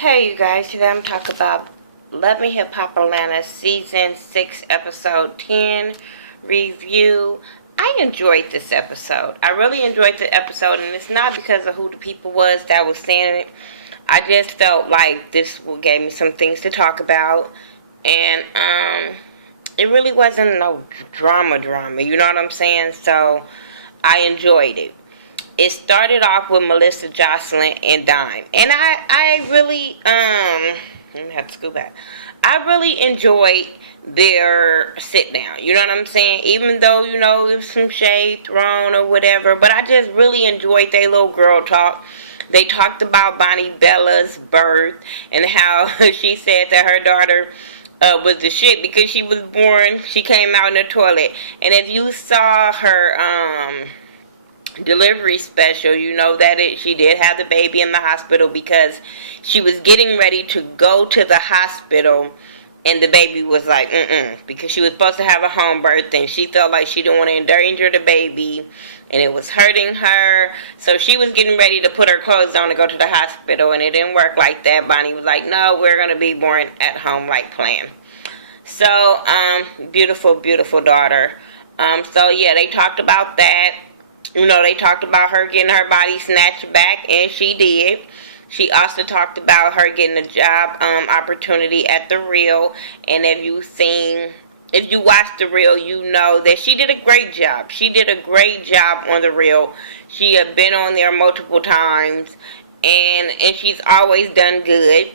Hey you guys, today I'm talking about Love and Hip Hop Atlanta Season 6 Episode 10 review. I enjoyed this episode. I really enjoyed the episode, and it's not because of who the people was that was saying it. I just felt like this gave me some things to talk about, and it really wasn't no drama, you know what I'm saying? So I enjoyed it. It started off with Melissa, Joseline, and Dime. And I really, let me have to scoot back. I really enjoyed their sit down. You know what I'm saying? Even though, you know, there was some shade thrown or whatever. But I just really enjoyed their little girl talk. They talked about Bonnie Bella's birth and how she said that her daughter was the shit because she was born, she came out in the toilet. And if you saw her, delivery special, you know that she did have the baby in the hospital because she was getting ready to go to the hospital, and the baby was like because she was supposed to have a home birth, and she felt like she didn't want to endanger the baby and it was hurting her, so she was getting ready to put her clothes on to go to the hospital, and it didn't work like that. Bonnie was like, no, we're going to be born at home like planned. So beautiful daughter. So yeah, they talked about that. You know, they talked about her getting her body snatched back, and she did. She also talked about her getting a job opportunity at The Real. And if you watched The Real, you know that she did a great job. She did a great job on The Real. She had been on there multiple times, and she's always done good.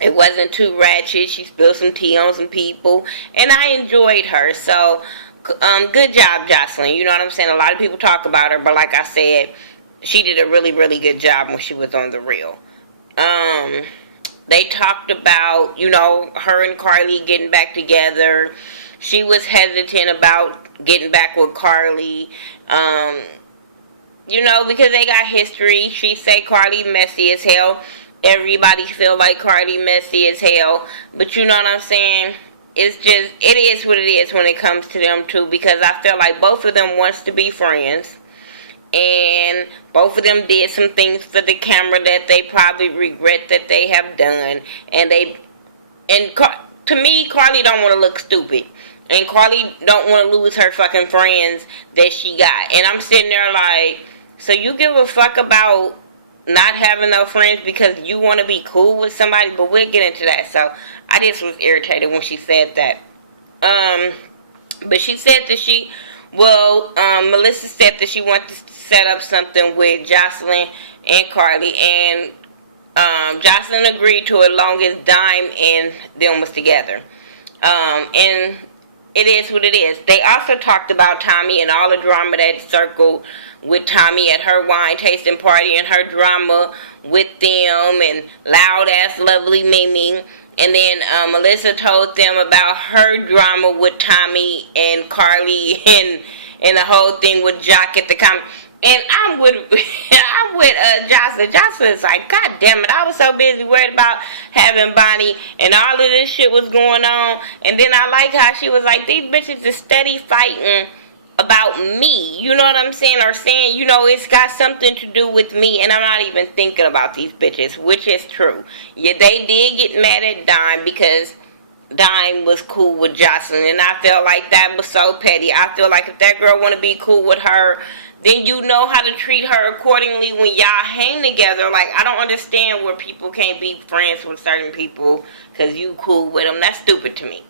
It wasn't too ratchet. She spilled some tea on some people, and I enjoyed her. So good job, Joseline. You know what I'm saying? A lot of people talk about her, but like I said, she did a really good job when she was on The Real. They talked about, you know, her and Carly getting back together. She was hesitant about getting back with Carly, you know, because they got history. She say Carly messy as hell. Everybody feel like Carly messy as hell, but you know what I'm saying? It's just, it is what it is when it comes to them two, because I feel like both of them wants to be friends, and both of them did some things for the camera that they probably regret that they have done, to me, Carly don't want to look stupid, and Carly don't want to lose her fucking friends that she got, and I'm sitting there like, so you give a fuck about not having no friends because you want to be cool with somebody? But we'll get into that. So I just was irritated when she said that. But she said that Melissa said that she wanted to set up something with Joseline and Carly, and Joseline agreed to it long as Dime and them was together. And it is what it is. They also talked about Tommy and all the drama that circled with Tommy at her wine tasting party, and her drama with them, and loud ass lovely Mimi. And then Melissa told them about her drama with Tommy and Carly, and the whole thing with Jock at the comment. And I'm with Jocelyn. Jocelyn's like, God damn it, I was so busy worried about having Bonnie, and all of this shit was going on. And then I like how she was like, these bitches is steady fighting about me, you know what I'm saying, or saying, you know, it's got something to do with me, and I'm not even thinking about these bitches, which is true. Yeah, they did get mad at Dime because Dime was cool with Joseline, and I felt like that was so petty. I feel like if that girl want to be cool with her, then you know how to treat her accordingly when y'all hang together. Like, I don't understand where people can't be friends with certain people because you cool with them. That's stupid to me.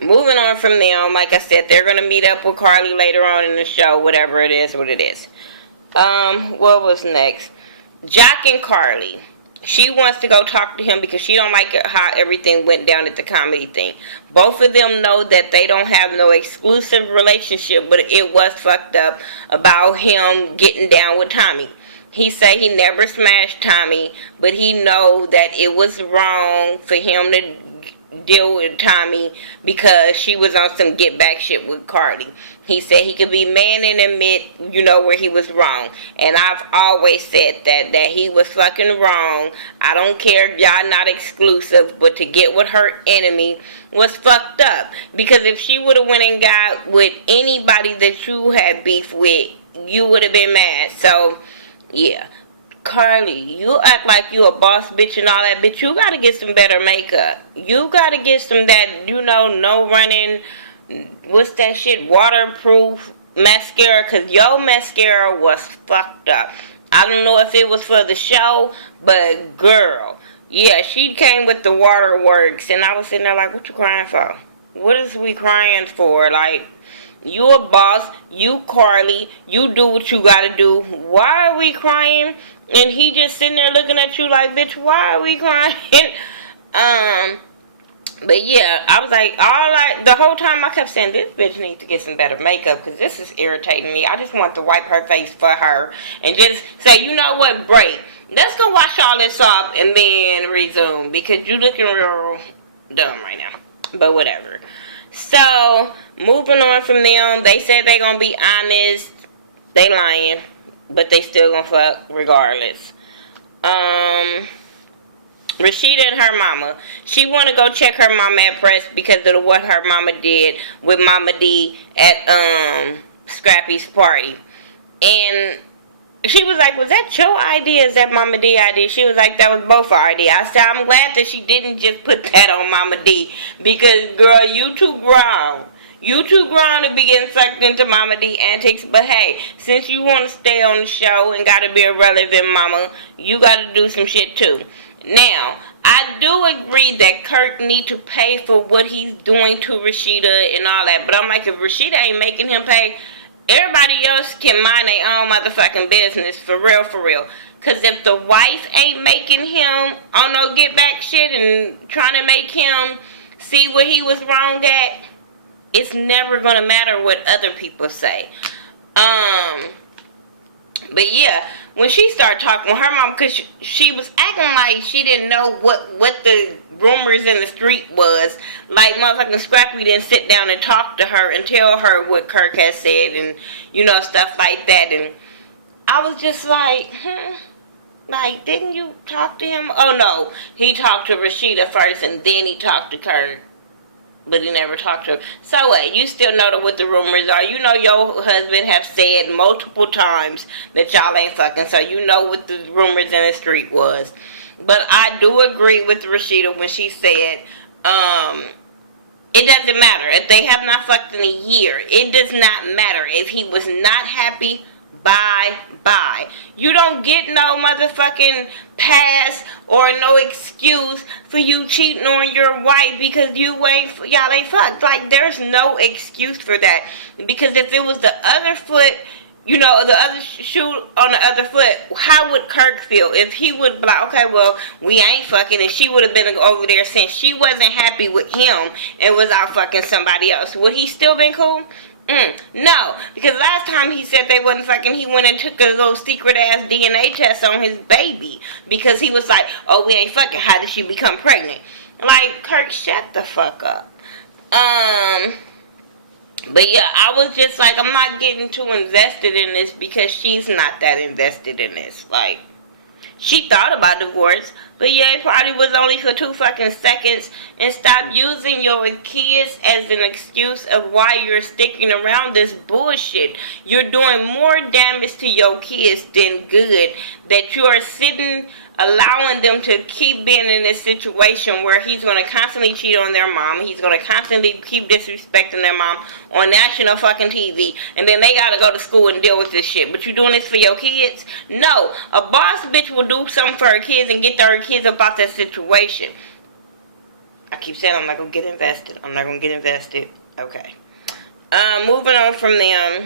Moving on from them, like I said, they're going to meet up with Carly later on in the show, whatever it is, what it is. What was next? Jock and Carly. She wants to go talk to him because she don't like how everything went down at the comedy thing. Both of them know that they don't have no exclusive relationship, but it was fucked up about him getting down with Tommy. He say he never smashed Tommy, but he know that it was wrong for him to deal with Tommy because she was on some get back shit with Cardi. He said he could be man and admit, you know, where he was wrong. And I've always said that he was fucking wrong. I don't care if y'all not exclusive, but to get with her enemy was fucked up. Because if she would have went and got with anybody that you had beef with, you would have been mad. So, yeah. Carly, you act like you a boss bitch and all that, bitch. You gotta get some better makeup. You gotta get some that, no running, what's that shit, waterproof mascara, because your mascara was fucked up. I don't know if it was for the show, but girl, yeah, she came with the waterworks, and I was sitting there like, what you crying for? What is we crying for? Like, you a boss, you Carly, you do what you gotta do. Why are we crying? And he just sitting there looking at you like, bitch, why are we crying? But yeah, I was like, the whole time I kept saying, this bitch needs to get some better makeup, because this is irritating me. I just want to wipe her face for her and just say, you know what, break. Let's go wash all this off and then resume, because you looking real dumb right now. But whatever. So, moving on from them, they said they gonna be honest. They lying, but they still gonna fuck regardless. Rashida and her mama. She want to go check her mama at press because of what her mama did with Mama D at Scrappy's party. And she was like, was that your idea? Is that Mama D idea? She was like, that was both our idea. I said, I'm glad that she didn't just put that on Mama D, because girl, you too grown. You too grown to be getting sucked into Mama D antics. But hey, since you want to stay on the show and got to be a relevant mama, you got to do some shit too. Now, I do agree that Kirk need to pay for what he's doing to Rashida and all that. But I'm like, if Rashida ain't making him pay, everybody else can mind their own motherfucking business. For real, for real. Because if the wife ain't making him on no get back shit and trying to make him see what he was wrong at, it's never going to matter what other people say. But yeah, when she started talking with her mom, because she was acting like she didn't know what the rumors in the street was. Like, motherfucking Scrappy didn't sit down and talk to her and tell her what Kirk had said and, stuff like that. And I was just like, like, didn't you talk to him? Oh, no. He talked to Rashida first and then he talked to Kirk. But he never talked to her. So wait, you still know what the rumors are. You know your husband have said multiple times that y'all ain't fucking. So you know what the rumors in the street was. But I do agree with Rashida when she said, it doesn't matter. If they have not fucked in a year, it does not matter. If he was not happy, bye. You don't get no motherfucking pass or no excuse for you cheating on your wife because y'all ain't fucked. Like, there's no excuse for that. Because if it was the other foot, the other shoe on the other foot, how would Kirk feel? If he would be like, okay, well, we ain't fucking, and she would have been over there since she wasn't happy with him and was out fucking somebody else, would he still been cool? No, because last time he said they wasn't fucking, he went and took a little secret-ass DNA test on his baby, because he was like, oh, we ain't fucking, how did she become pregnant? Like, Kirk, shut the fuck up. But yeah, I was just like, I'm not getting too invested in this, because she's not that invested in this. Like, she thought about divorce, but yeah, it probably was only for 2 fucking seconds. And stop using your kids as an excuse of why you're sticking around this bullshit. You're doing more damage to your kids than good. That you are sitting, allowing them to keep being in this situation where he's going to constantly cheat on their mom. He's going to constantly keep disrespecting their mom on national fucking TV. And then they got to go to school and deal with this shit. But you doing this for your kids? No. A boss bitch will do something for her kids and get her kids about that situation. I keep saying I'm not going to get invested. I'm not going to get invested. Okay. Moving on from them.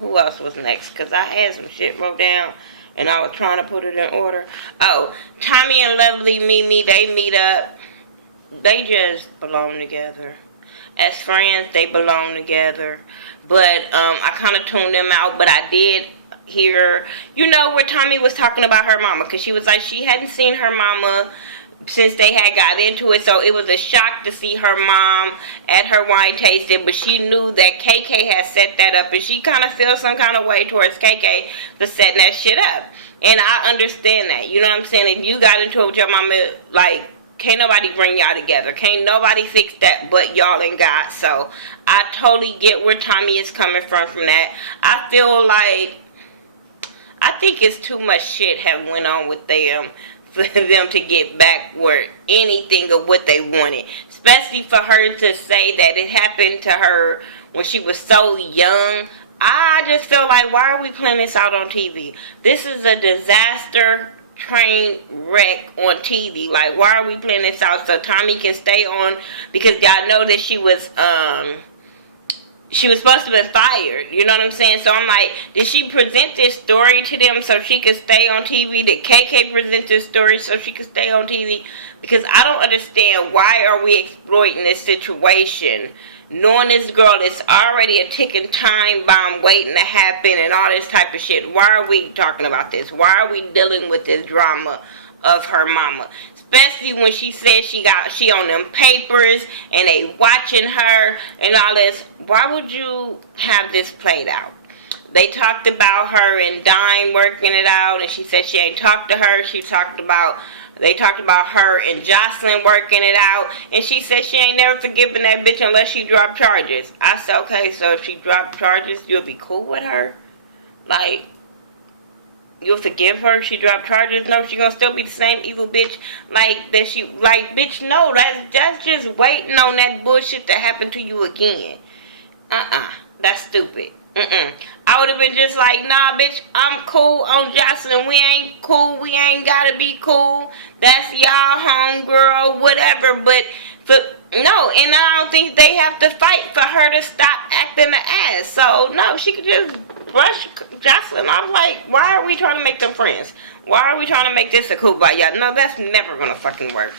Who else was next? Because I had some shit wrote down and I was trying to put it in order. Oh, Tommy and Lovely Mimi, they meet up. They just belong together. As friends, they belong together. But I kind of tuned them out. But I did hear, where Tommy was talking about her mama. Because she was like, she hadn't seen her mama since they had got into it. So it was a shock to see her mom at her wine tasting. But she knew that KK had set that up. And she kind of feels some kind of way towards KK for setting that shit up. And I understand that. You know what I'm saying? If you got into it with your mama, like, can't nobody bring y'all together. Can't nobody fix that but y'all and God. So I totally get where Tommy is coming from that. I I think it's too much shit have went on with them for them to get backward anything of what they wanted. Especially for her to say that it happened to her when she was so young. I just feel like, why are we playing this out on TV? This is a disaster train wreck on TV. Like, why are we playing this out so Tommy can stay on? Because y'all know that she was supposed to have been fired. You know what I'm saying? So I'm like, did she present this story to them so she could stay on TV? Did KK present this story so she could stay on TV? Because I don't understand, why are we exploiting this situation, knowing this girl is already a ticking time bomb waiting to happen and all this type of shit. Why are we talking about this? Why are we dealing with this drama of her mama? Especially when she said she on them papers and they watching her and all this. Why would you have this played out? They talked about her and Dime working it out, and she said she ain't talked to her. They talked about her and Joseline working it out, and she said she ain't never forgiven that bitch unless she dropped charges. I said, okay, so if she dropped charges, you'll be cool with her? Like, you'll forgive her if she dropped charges? No, she gonna still be the same evil bitch bitch, no, that's just waiting on that bullshit to happen to you again. That's stupid. I would have been just like, nah, bitch, I'm cool on Joseline. We ain't cool. We ain't gotta be cool. That's y'all homegirl, whatever. But no, and I don't think they have to fight for her to stop acting the ass. So no, she could just brush Joseline. I was like, why are we trying to make them friends? Why are we trying to make this a kumbaya? No, that's never gonna fucking work.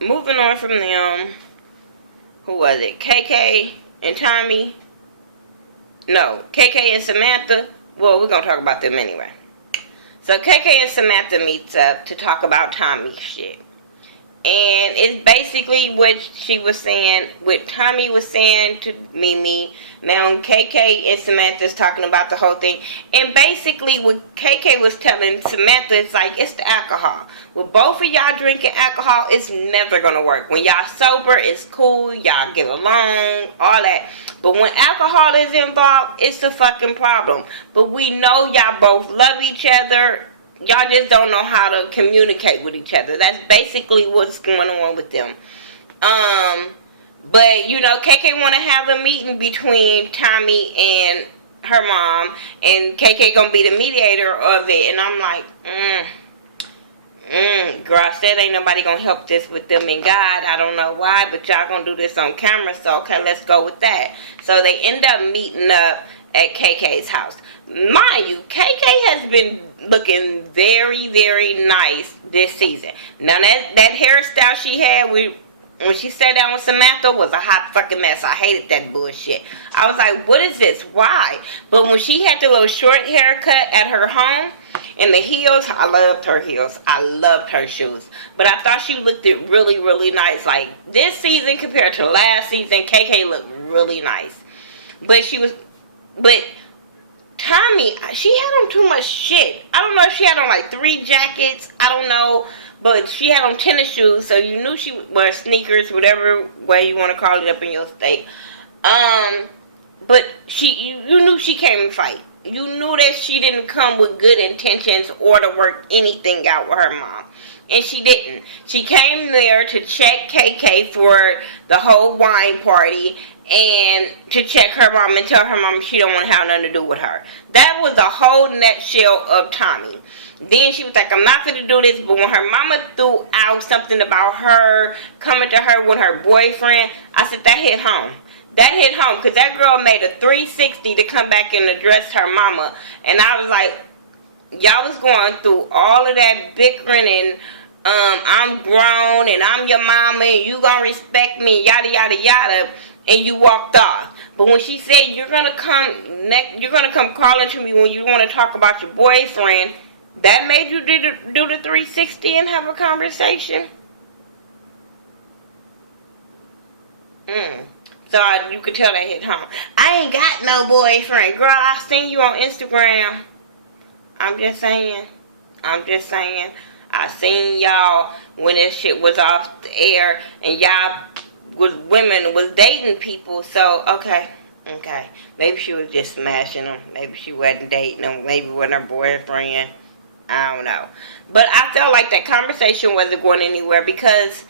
Moving on from them. Who was it? KK and Tommy? No, KK and Samantha. Well, we're going to talk about them anyway. So KK and Samantha meets up to talk about Tommy's shit. And it's basically what she was saying, what Tommy was saying to Mimi. Now KK and Samantha's talking about the whole thing. And basically what KK was telling Samantha, it's like, it's the alcohol. With both of y'all drinking alcohol, it's never going to work. When y'all sober, it's cool. Y'all get along, all that. But when alcohol is involved, it's a fucking problem. But we know y'all both love each other. Y'all just don't know how to communicate with each other. That's basically what's going on with them. But, you know, KK want to have a meeting between Tommy and her mom. And KK going to be the mediator of it. And I'm like, girl, I said ain't nobody going to help this with them and God. I don't know why, but y'all going to do this on camera. So, okay, let's go with that. So they end up meeting up at KK's house. Mind you, KK has been looking very, very nice this season. Now that hairstyle she had when she sat down with Samantha was a hot fucking mess. I hated that bullshit. I was like, what is this? Why? But when she had the little short haircut at her home and the heels, I loved her heels. I loved her shoes. But I thought she looked it really, really nice. Like this season compared to last season, KK looked really nice. But Tommy, she had on too much shit. I don't know if she had on like 3 jackets. I don't know. But she had on tennis shoes, so you knew she would wear sneakers, whatever way you want to call it up in your state. But you knew she came to fight. You knew that she didn't come with good intentions or to work anything out with her mom. And she didn't. She came there to check KK for the whole wine party and to check her mom and tell her mom she don't want to have nothing to do with her. That was the whole nutshell of Tommy. Then she was like, I'm not going to do this. But when her mama threw out something about her coming to her with her boyfriend, I said, that hit home. That hit home because that girl made a 360 to come back and address her mama. And I was like, y'all was going through all of that bickering and I'm grown and I'm your mama and you gonna respect me, yada yada yada, and you walked off. But when she said you're gonna come crawling to me when you want to talk about your boyfriend, that made you do the 360 and have a conversation. So you could tell that hit home. I ain't got no boyfriend, girl. I seen you on Instagram. I'm just saying. I seen y'all when this shit was off the air and y'all women was dating people. So, okay. Okay. Maybe she was just smashing him. Maybe she wasn't dating him. Maybe it wasn't her boyfriend. I don't know. But I felt like that conversation wasn't going anywhere because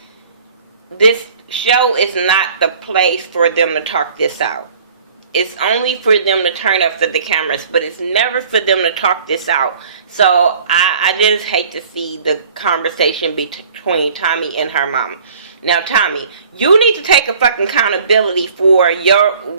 this show is not the place for them to talk this out. It's only for them to turn up for the cameras, but it's never for them to talk this out. So I just hate to see the conversation between Tommy and her mom. Now, Tommy, you need to take a fucking accountability for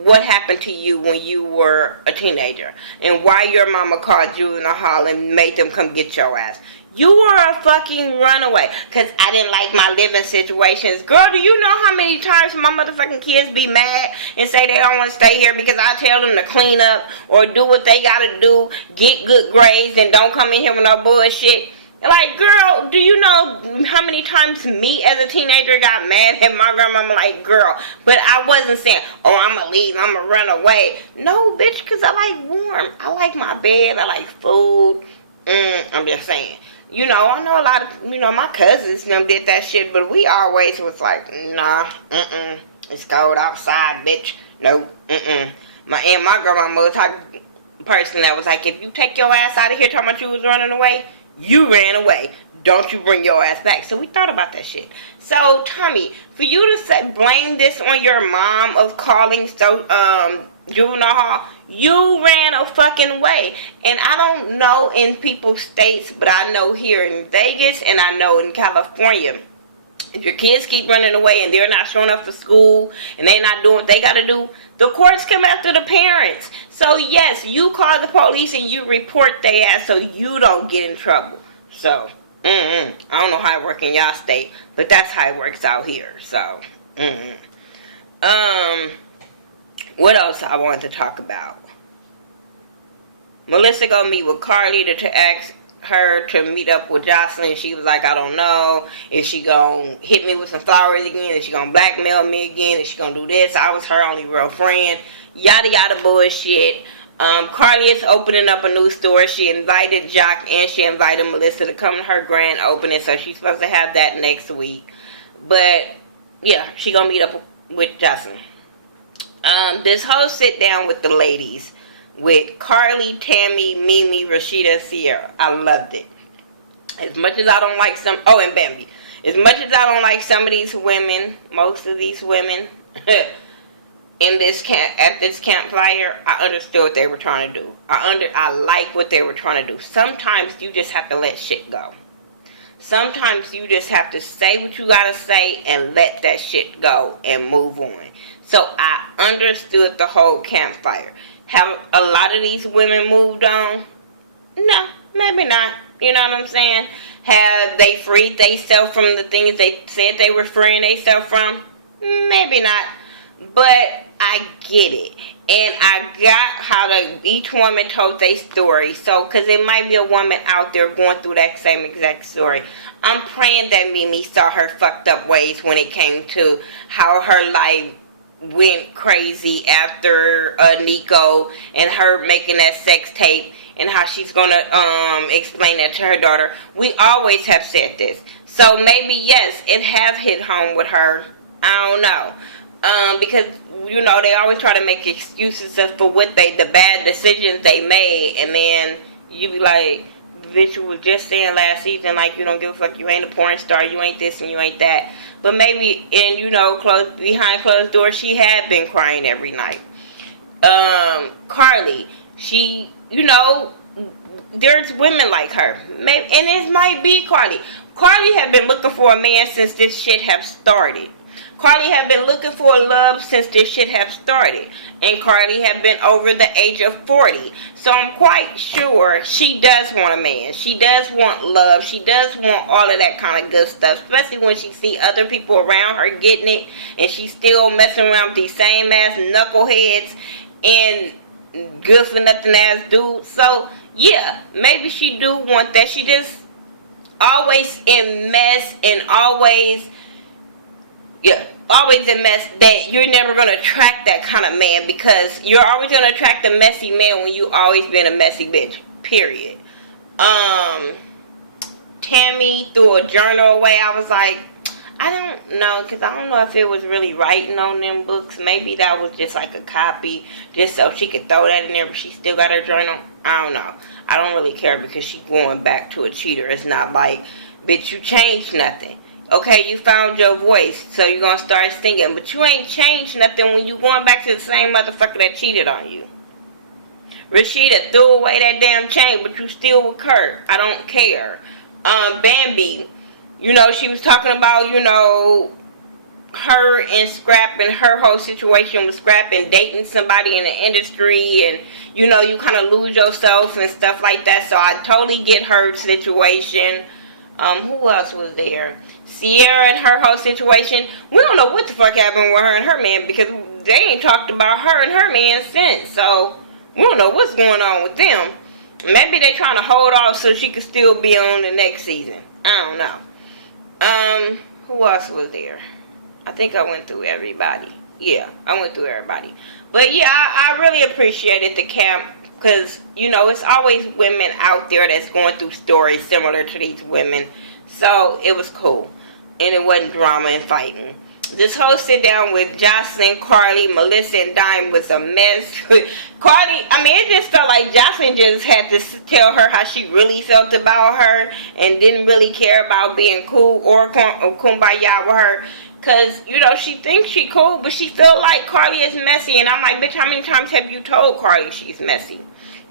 what happened to you when you were a teenager and why your mama called juvenile hall and made them come get your ass. You were a fucking runaway because I didn't like my living situations. Girl, do you know how many times my motherfucking kids be mad and say they don't want to stay here because I tell them to clean up or do what they got to do, get good grades, and don't come in here with no bullshit? Like, girl, do you know how many times me as a teenager got mad at my grandmama? Like, girl, but I wasn't saying, oh, I'm going to leave, I'm going to run away. No, bitch, because I like warm. I like my bed, I like food. I'm just saying. You know, I know a lot of, my cousins did that shit, but we always was like, nah, it's cold outside, bitch. No, my grandmama was the person that was like, if you take your ass out of here talking about you was running away, you ran away. Don't you bring your ass back. So we thought about that shit. So, Tommy, for you to blame this on your mom of calling juvenile hall, you ran a fucking way. And I don't know in people's states, but I know here in Vegas and I know in California, if your kids keep running away and they're not showing up for school and they're not doing what they got to do, the courts come after the parents. So yes, you call the police and you report their ass so you don't get in trouble. So, I don't know how it works in y'all state, but that's how it works out here. So, what else I wanted to talk about? Melissa gonna meet with Carly to ask her to meet up with Joseline. She was like, I don't know if she gonna hit me with some flowers again, if she gonna blackmail me again, if she gonna do this. I was her only real friend. Yada yada bullshit. Carly is opening up a new store. She invited Jock and she invited Melissa to come to her grand opening, so she's supposed to have that next week. But yeah, she gonna meet up with Joseline. This whole sit down with the ladies, with Carly, Tammy, Mimi, Rashida, Sierra, I loved it. As much as I don't like and Bambi. As much as I don't like some of these women, most of these women, at this campfire, I understood what they were trying to do. I like what they were trying to do. Sometimes you just have to let shit go. Sometimes you just have to say what you gotta say and let that shit go and move on. So I understood the whole campfire. Have a lot of these women moved on? No, maybe not. You know what I'm saying? Have they freed themselves from the things they said they were freeing themselves from? Maybe not. But I get it. And I got how each woman told their story. So, because there might be a woman out there going through that same exact story. I'm praying that Mimi saw her fucked up ways when it came to how her life went crazy after Nico and her making that sex tape, and how she's gonna explain that to her daughter. We always have said this. So maybe, yes, it have hit home with her. I don't know. Because, they always try to make excuses for the bad decisions they made, and then you be like, bitch, you was just saying last season, like, you don't give a fuck, you ain't a porn star, you ain't this and you ain't that. But maybe, behind closed doors, she had been crying every night. Carly, she, there's women like her. Maybe, and it might be Carly. Carly have been looking for a man since this shit have started. Carly have been looking for love since this shit have started. And Carly have been over the age of 40. So I'm quite sure she does want a man. She does want love. She does want all of that kind of good stuff. Especially when she see other people around her getting it. And she's still messing around with these same ass knuckleheads and good for nothing ass dudes. So yeah, maybe she do want that. She just always in mess and always in mess, that you're never going to attract that kind of man, because you're always going to attract a messy man when you always been a messy bitch, period. Tammy threw a journal away. I was like, I don't know, because I don't know if it was really writing on them books. Maybe that was just like a copy, just so she could throw that in there, but she still got her journal. I don't know. I don't really care because she's going back to a cheater. It's not like, bitch, you changed nothing. Okay, you found your voice, so you're going to start singing, but you ain't changed nothing when you going back to the same motherfucker that cheated on you. Rashida threw away that damn chain, but you still with Kirk. I don't care. Bambi, she was talking about, her and Scrap and her whole situation with Scrap and dating somebody in the industry, and you kind of lose yourself and stuff like that. So I totally get her situation. Who else was there? Sierra and her whole situation. We don't know what the fuck happened with her and her man, because they ain't talked about her and her man since. So we don't know what's going on with them. Maybe they trying to hold off so she could still be on the next season. I don't know. Who else was there? I think I went through everybody. Yeah, I went through everybody. But yeah, I really appreciated the camp, because, it's always women out there that's going through stories similar to these women. So it was cool. And it wasn't drama and fighting. This whole sit down with Joseline, Carly, Melissa, and Dime was a mess. Carly, it just felt like Joseline just had to tell her how she really felt about her and didn't really care about being cool or kumbaya with her. Because, she thinks she cool, but she feel like Carly is messy. And I'm like, bitch, how many times have you told Carly she's messy?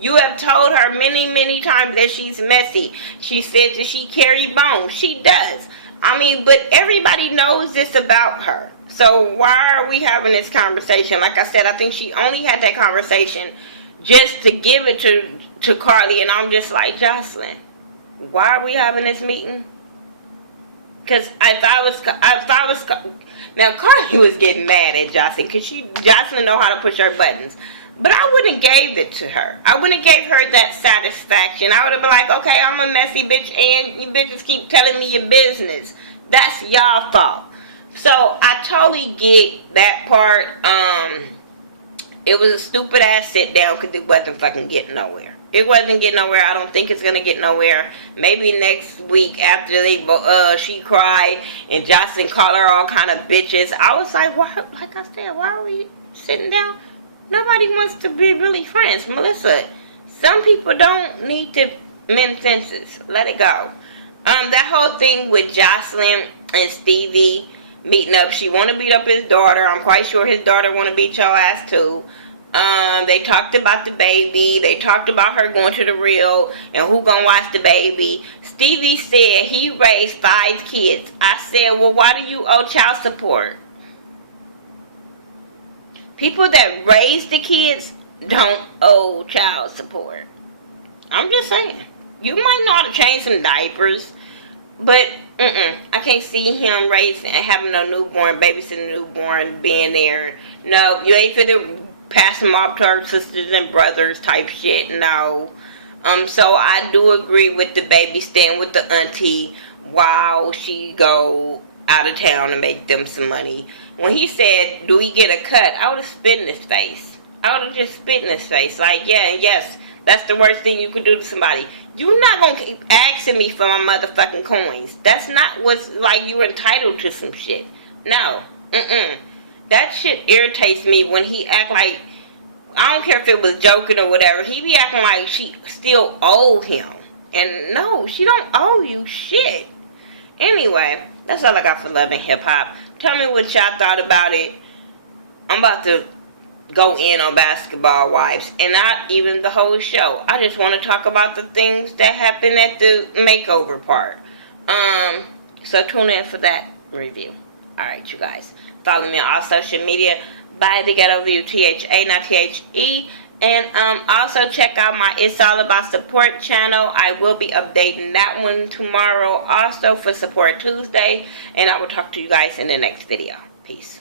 You have told her many, many times that she's messy. She says that she carry bones. She does. But everybody knows this about her. So why are we having this conversation? Like I said, I think she only had that conversation just to give it to Carly. And I'm just like, Joseline, why are we having this meeting? Because now Carly was getting mad at Joseline, because Joseline know how to push her buttons. But I wouldn't have gave it to her. I wouldn't have gave her that satisfaction. I would have been like, okay, I'm a messy bitch, and you bitches keep telling me your business. That's y'all fault. So I totally get that part. It was a stupid ass sit down, because it wasn't fucking getting nowhere. It wasn't getting nowhere. I don't think it's gonna get nowhere. Maybe next week after she cried and Joseline called her all kind of bitches. I was like, why? Like I said, why are we sitting down? Nobody wants to be really friends. Melissa, some people don't need to mend fences. Let it go. That whole thing with Joseline and Stevie meeting up. She want to beat up his daughter. I'm quite sure his daughter want to beat your ass too. They talked about the baby. They talked about her going to the real and who gonna watch the baby. Stevie said he raised 5 kids. I said, well, why do you owe child support? People that raise the kids don't owe child support. I'm just saying. You might know how to change some diapers, but I can't see him raising and having no newborn, babysitting a newborn, being there. No, you ain't finna pass them off to our sisters and brothers type shit. No. So I do agree with the baby staying with the auntie while she go out of town and make them some money. When he said, do we get a cut? I would have spit in his face. I would have just spit in his face. Like, yeah, and yes, that's the worst thing you could do to somebody. You're not going to keep asking me for my motherfucking coins. That's not what's like you're entitled to some shit. No. That shit irritates me when he act like, I don't care if it was joking or whatever, he be acting like she still owed him. And no, she don't owe you shit. Anyway, that's all I got for Love and Hip Hop. Tell me what y'all thought about it. I'm about to go in on Basketball Wives, and not even the whole show. I just want to talk about the things that happened at the makeover part. So tune in for that review. Alright, you guys. Follow me on all social media by the Ghetto View, THA, not THE. And also check out my It's All About Support channel. I will be updating that one tomorrow also for Support Tuesday. And I will talk to you guys in the next video. Peace.